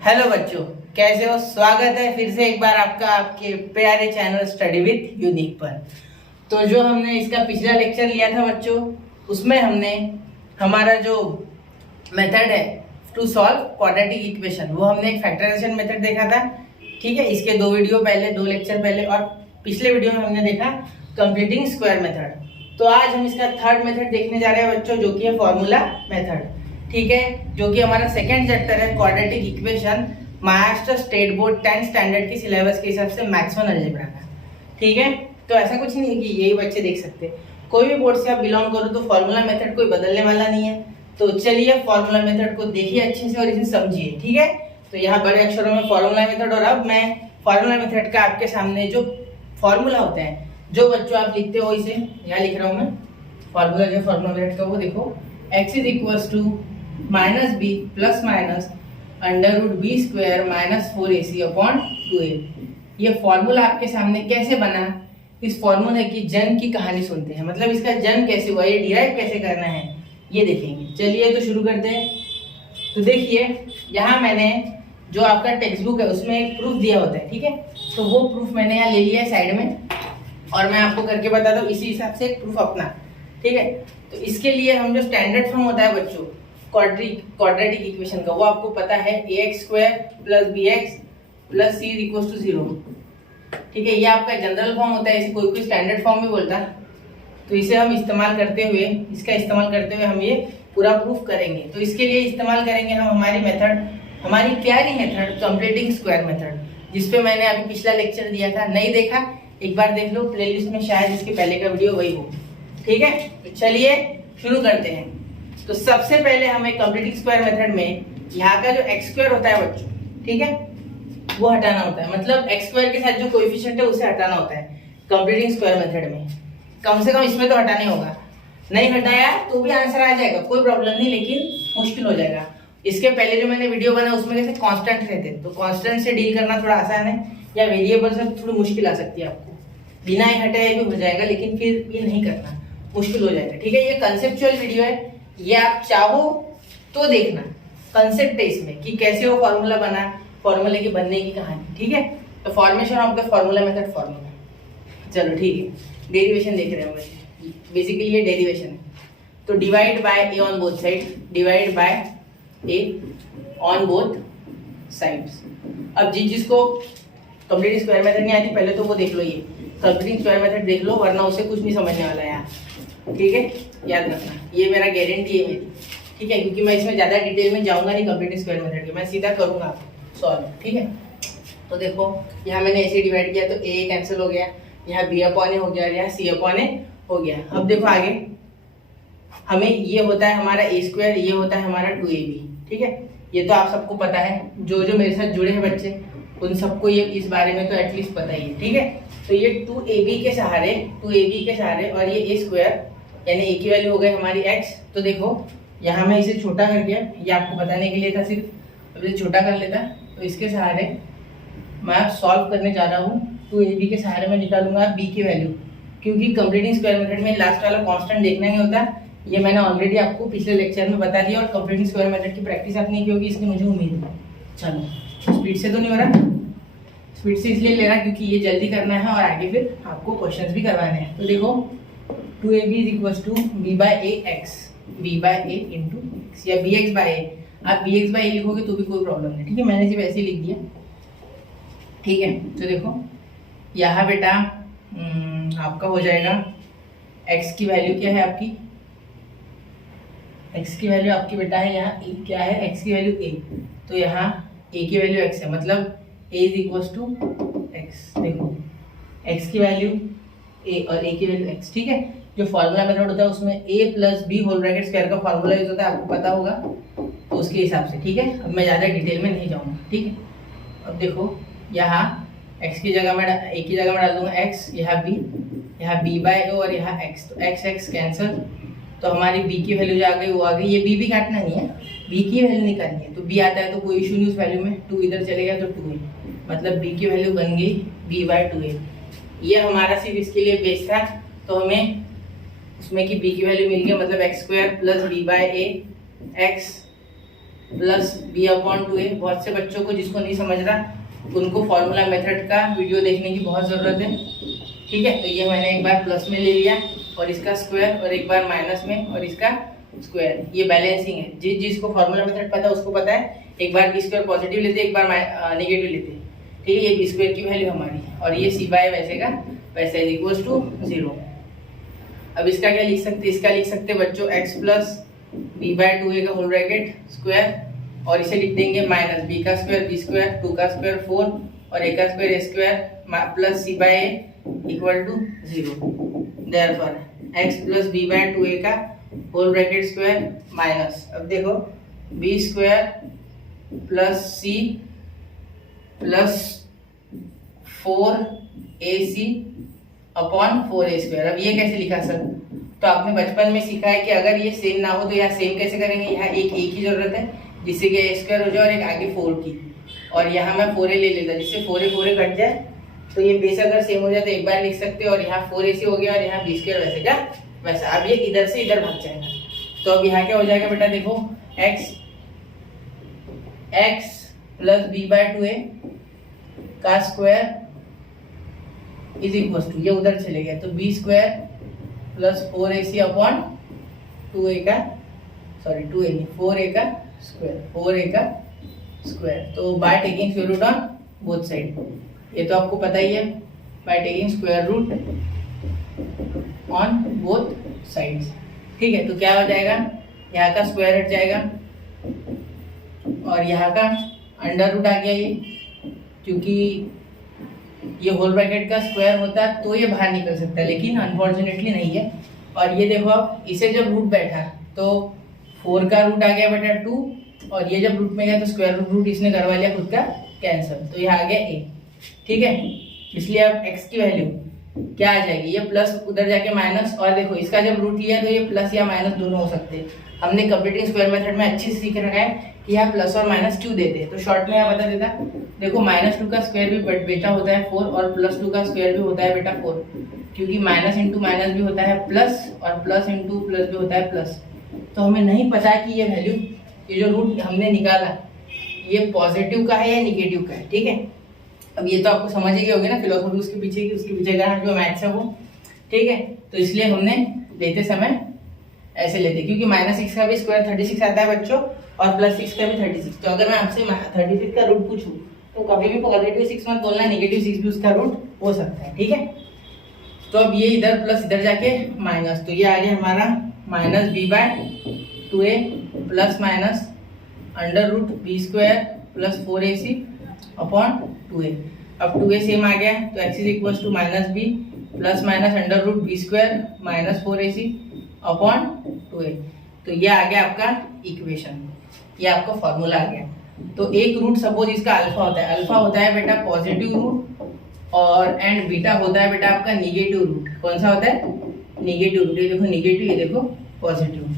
Hello बच्चों, कैसे हो? स्वागत है फिर से एक बार आपका आपके प्यारे चैनल स्टडी विद यूनिक पर। तो जो हमने इसका पिछला लेक्चर लिया था बच्चों, उसमें हमने हमारा जो मेथड है टू सॉल्व क्वाड्रेटिक इक्वेशन, वो हमने एक फैक्टराइजेशन मेथड देखा था। ठीक है, इसके दो लेक्चर पहले, और पिछले वीडियो में हमने देखा कंप्लीटिंग स्क्वायर मेथड। तो आज हम इसका थर्ड मेथड देखने जा रहे हैं बच्चों, जो कि है फॉर्मूला मेथड। ठीक है, जो कि हमारा सेकंड चैप्टर है quadratic equation, Maharashtra state board 10th standard के सिलेबस के हिसाब से मैथ्स वन अलजेब्रा का। ठीक है, तो ऐसा कुछ नहीं है कि यही बच्चे देख सकते, कोई भी बोर्ड से आप बिलोंग करो तो फॉर्मूला मेथड कोई बदलने वाला नहीं है। तो चलिए फॉर्मूला मेथड को देखिए अच्छे से और इसे समझिए। ठीक है, तो यहाँ बड़े अक्षरों में फॉर्मूला मेथड, और अब मैं फॉर्मूला मेथड का आपके सामने जो फॉर्मूला होता है, जो बच्चों आप लिखते हो, इसे यहाँ लिख रहा हूँ मैं। फॉर्मूला जो फॉर्मूला मेथड का वो देखो, x is equal to minus b plus minus under root b square minus 4ac upon 2a। ये फॉर्मूला आपके सामने कैसे बना, इस फॉर्मूले की जन्म की कहानी सुनते हैं, मतलब इसका जन्म कैसे हुआ, ये डिराइव कैसे करना है, ये देखेंगे। चलिए तो शुरू करते हैं। तो देखिए, यहाँ मैंने जो आपका टेक्स्ट बुक है उसमें एक प्रूफ दिया होता है। ठीक है, तो वो प्रूफ मैंने यहाँ ले लिया है साइड में, और मैं आपको करके बताता हूँ इसी हिसाब से एक प्रूफ अपना। ठीक है, तो इसके लिए हम जो स्टैंडर्ड फॉर्म होता है बच्चों क्वाड्रेटिक इक्वेशन का, वो आपको पता है ax square plus bx plus c equal to 0। ठीक है, ये आपका जनरल फॉर्म होता है, इसे कोई कोई स्टैंडर्ड फॉर्म भी बोलता है। तो इसे हम इस्तेमाल करते हुए हम ये पूरा प्रूफ करेंगे। तो इसके लिए इस्तेमाल करेंगे हम हमारी प्यारी मेथड कंप्लीटिंग स्क्वायर मेथड, जिसपे मैंने अभी पिछला लेक्चर दिया था। नहीं देखा एक बार देख लो, प्लेलिस्ट में शायद इसके पहले का वीडियो वही हो। ठीक है, तो चलिए शुरू करते हैं। तो सबसे पहले हमें कंप्लीटिंग स्क्वायर मेथड में यहाँ का जो एक्स स्क्वायर होता है बच्चों, ठीक है, वो हटाना होता है। मतलब एक्स स्क्वायर के साथ जो कोएफिशिएंट है उसे हटाना होता है कंप्लीटिंग स्क्वायर मेथड में। कम से कम इसमें तो हटाने होगा, नहीं हटाया तो भी आंसर आ जाएगा, कोई प्रॉब्लम नहीं, लेकिन मुश्किल हो जाएगा। इसके पहले जो मैंने वीडियो बना उसमें कैसे कांस्टेंट रहते, तो कांस्टेंट से डील करना थोड़ा आसान है, या वेरिएबल से थोड़ी मुश्किल आ सकती है आपको। बिना ही हटाए भी हो जाएगा, लेकिन फिर ये नहीं करना, मुश्किल हो जाएगा। ठीक है, ये कंसेप्चुअल वीडियो है, ये आप चाहो तो देखना। कंसेप्ट है इसमें कि कैसे वो फॉर्मूला बना, फॉर्मूले के बनने की कहानी। ठीक है, तो formation of the formula method formula. चलो ठीक है, डेरिवेशन देख रहे हो, बेसिकली ये डेरिवेशन है। तो divide by A on both side, divide by A on both sides. अब जिसको कंप्लीट स्क्वायर मेथड नहीं आती पहले तो वो देख लो, ये कंप्लीट स्क्वायर मेथड देख लो, वरना उसे कुछ नहीं समझने वाला यार। ठीक है, याद रखना, ये मेरा गारंटी है मेरी। ठीक है, क्योंकि मैं इसमें ज़्यादा डिटेल में जाऊंगा नहीं कंप्लीट स्क्वायर मेथड के, मैं सीधा करूंगा सॉल्व। ठीक है, तो देखो यहाँ मैंने ऐसे डिवाइड किया तो a कैंसिल हो गया, यहाँ b अपॉन ए हो गया, यहाँ c अपॉन ए हो गया। अब देखो आगे हमें ये होता है हमारा a स्क्वायर, ये होता है हमारा 2ab। ठीक है, ये तो आप सबको पता है, जो जो मेरे साथ जुड़े हैं बच्चे उन सबको ये इस बारे में तो एटलीस्ट पता ही है। ठीक है, तो ये 2ab के सहारे और ये a स्क्वायर यानी a की वैल्यू हो गई हमारी x। तो देखो यहाँ मैं इसे छोटा कर दिया, ये आपको बताने के लिए था सिर्फ, अब इसे छोटा कर लेता। तो इसके सहारे मैं सॉल्व करने जा रहा हूँ, 2ab के सहारे मैं निकालूंगा b की वैल्यू, क्योंकि कंप्लीटिंग स्क्वायर मेथड में लास्ट वाला कांस्टेंट देखना नहीं होता। ये मैंने ऑलरेडी आपको पिछले लेक्चर में बता दिया, और कंप्लीटिंग स्क्वायर मेथड की प्रैक्टिस आपने की होगी, इसकी मुझे उम्मीद है। चलो स्पीड से तो नहीं हो रहा, स्पीड से इसलिए ले रहा क्योंकि ये जल्दी करना है और आगे फिर आपको क्वेश्चंस भी करवाने हैं। तो देखो 2ab is equal to b by a x, b by a into x, या bx बाय a। आप bx बाय a लिखोगे तो भी कोई प्रॉब्लम नहीं। ठीक है, मैंने सिर्फ ऐसे ही लिख दिया। ठीक है, तो देखो यहाँ बेटा आपका हो जाएगा x की वैल्यू क्या है आपकी, x की वैल्यू आपकी बेटा है यहाँ क्या है, x की वैल्यू a, तो यहाँ a की वैल्यू x है, मतलब a is equal to x। देखो x की वैल्यू a और a की वैल्यू x। ठीक है, जो फॉर्मूला मेथड होता है उसमें a plus b whole bracket square का फॉर्मूला यूज होता है, आपको पता होगा, तो उसके हिसाब से। ठीक है, अब मैं ज़्यादा डिटेल में नहीं जाऊँगा। ठीक है, अब देखो यहाँ x की जगह में a की जगह में डाल दूंगा x, यहाँ b बाय a और यहाँ x, तो x कैंसिल, तो हमारी b की वैल्यू जो आ गई वो आ गई। ये b भी काटना नहीं है, b की वैल्यू निकालनी है, तो b आता है तो कोई इशू नहीं उस वैल्यू में, 2 इधर चले गया तो 2a, मतलब b की वैल्यू बन गई b बाय 2a। ये हमारा सिर्फ इसके लिए बेस था, तो हमें उसमें की b की वैल्यू मिल गई, मतलब x square plus b by a x plus b upon 2a। बहुत से बच्चों को जिसको नहीं समझ रहा उनको फॉर्मूला मेथड का वीडियो देखने की बहुत ज़रूरत है। ठीक है, तो ये मैंने एक बार प्लस में ले लिया और इसका स्क्वायर, और एक बार माइनस में और इसका स्क्वायर। ये बैलेंसिंग है। जिसको फॉर्मूला मेथड पता है उसको पता है, एक बार बी स्क्वायर पॉजिटिव लेते एक बार नेगेटिव लेते। ठीक है, ये बी स्क्वायर की वैल्यू हमारी, और ये सी बाय वैसे का वैसे इज इक्वल टू 0। अब इसका क्या लिख सकते, इसका लिख सकते बच्चों x plus b by 2a का होल ब्रैकेट स्क्वायर, और इसे लिख देंगे माइनस बी का स्क्वायर बी स्क्वायर 2 का स्क्वायर 4 और a का square a square plus c by a equal to 0। Therefore x plus b by 2a का होल ब्रैकेट स्क्वायर माइनस, अब देखो b square plus c plus 4ac upon 4a square. अब ये कैसे लिखा सर? तो आपने बचपन में सीखा है कि अगर ये सेम ना हो तो यहाँ सेम कैसे करेंगे, यहाँ एक की जरूरत है जिससे कि a स्क्वायर हो जाए और एक आगे 4 की, और यहाँ मैं 4a ले लेता जिससे 4a कट जाए, तो ये बेस अगर सेम हो जाए तो एक बार लिख सकते हैं, और यहाँ 4ac हो गया और यहाँ बी स्क्वायर वैसे का वैसा। अब ये इधर से इधर भाग जाएगा, तो अब यहाँ क्या हो जाएगा बेटा, देखो x plus b by 2a का स्क्वायर इज इक्वल टू, ये उधर चले गया तो B square plus 4ac upon 2a का, सॉरी 2a नहीं 4a का स्क्वायर, 4a का स्क्वायर। तो by taking square root on both side, ये तो आपको पता ही है, by taking square root on both sides. ठीक है, तो क्या हो जाएगा, यहाँ का स्क्वायर हट जाएगा और यहाँ का अंडर रूट आ गया ये, क्योंकि ये होल ब्रैकेट का स्क्वायर होता तो ये बाहर निकल सकता है, लेकिन अनफॉर्चुनेटली नहीं है। और ये देखो अब इसे जब रूट बैठा तो 4 का रूट आ गया बेटा 2, और ये जब रूट में गया तो स्क्वायर रूट इसने करवा लिया खुद का कैंसिल, तो यहाँ आ गया a। ठीक है, इसलिए अब x की वैल्यू क्या आ जाएगी, ये प्लस उधर जाके माइनस, और देखो इसका जब रूट लिया तो ये प्लस या माइनस दोनों हो सकते हैं। हमने कंप्लीटिंग स्क्वायर मेथड में अच्छे से सीख रखा है कि यहाँ प्लस और माइनस क्यों देते हैं, तो शॉर्ट में यहाँ बता देता, देखो -2 का स्क्वायर भी बेटा होता है 4 और +2 का स्क्वायर भी होता है बेटा 4, क्योंकि माइनस इंटू माइनस भी होता है प्लस और प्लस इंटू प्लस भी होता है प्लस। तो हमें नहीं पता कि ये वैल्यू, ये जो रूट हमने निकाला ये पॉजिटिव का है या निगेटिव का है। ठीक है, अब ये तो आपको समझ ही गए होगे ना फिलोसॉफी उसके पीछे का जो मैथ्स है वो। ठीक है, तो इसलिए हमने लेते समय ऐसे लेते, क्योंकि -6 का भी स्क्वायर 36 आता है बच्चों, और +6 का भी 36। तो अगर मैं आपसे 36 का रूट पूछूं तो कभी भी पॉजिटिव 6 मत बोलना, नेगेटिव 6 भी उसका रूट हो सकता है। ठीक है, तो अब ये इधर प्लस इधर जाके माइनस, तो ये आ गया हमारा -b/2a plus minus under root b square plus 4ac upon 2a। अब 2a सेम आ गया तो x is equal to -b plus minus under root b square minus 4ac upon 2a। तो ये आ गया आपका इक्वेशन, ये आपका फॉर्मूला आ गया। तो एक रूट सपोज इसका अल्फा होता है, अल्फा होता है बेटा पॉजिटिव रूट, और एंड बीटा होता है बेटा आपका निगेटिव रूट। कौन सा होता है, निगेटिव रूट। ये देखो निगेटिव, ये देखो पॉजिटिव।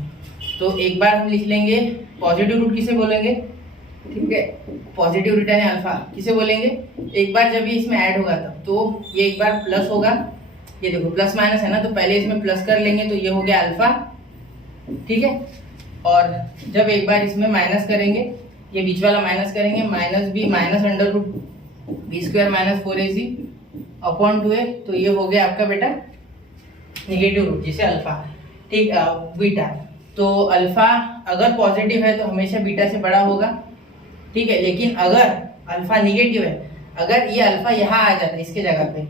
तो एक बार हम लिख लेंगे पॉजिटिव रूट किसे बोलेंगे, ठीक है, पॉजिटिव रूट यानी अल्फा किसे बोलेंगे, एक बार जब ये इसमें ऐड होगा तब, तो ये एक बार प्लस होगा, ये देखो प्लस माइनस है ना, तो पहले इसमें प्लस कर लेंगे तो ये हो गया अल्फा। ठीक है, और जब एक बार इसमें माइनस करेंगे, ये बीच वाला माइनस करेंगे, -b minus under root b square minus 4ac upon 2a, तो ये हो गया आपका बेटा निगेटिव रूट जिसे अल्फा। ठीक, बीटा, तो अल्फा अगर पॉजिटिव है तो हमेशा बीटा से बड़ा होगा। ठीक है, लेकिन अगर अल्फा निगेटिव है, अगर ये अल्फा यहाँ आ जाता है इसके जगह पे,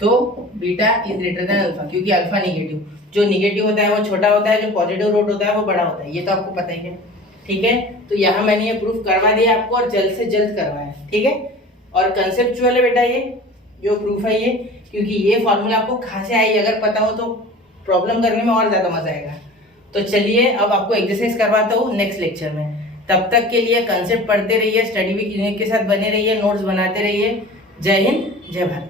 तो beta is greater than alpha, क्योंकि अल्फा निगेटिव, जो निगेटिव होता है वो छोटा होता है, जो पॉजिटिव रूट होता है वो बड़ा होता है, ये तो आपको पता ही है। ठीक है, तो यहाँ मैंने ये प्रूफ करवा दिया आपको, और जल्द से जल्द करवाया। ठीक है, और कंसेप्चुअल है बेटा ये जो प्रूफ है ये, क्योंकि ये फॉर्मूला आपको कहाँ से आई अगर पता हो तो प्रॉब्लम करने में और ज्यादा मजा आएगा। तो चलिए अब आपको एक्सरसाइज करवाता हूँ नेक्स्ट लेक्चर में। तब तक के लिए कंसेप्ट पढ़ते रहिए, स्टडी विद यूनिक के साथ बने रहिए, नोट्स बनाते रहिए। जय हिंद, जय भारत।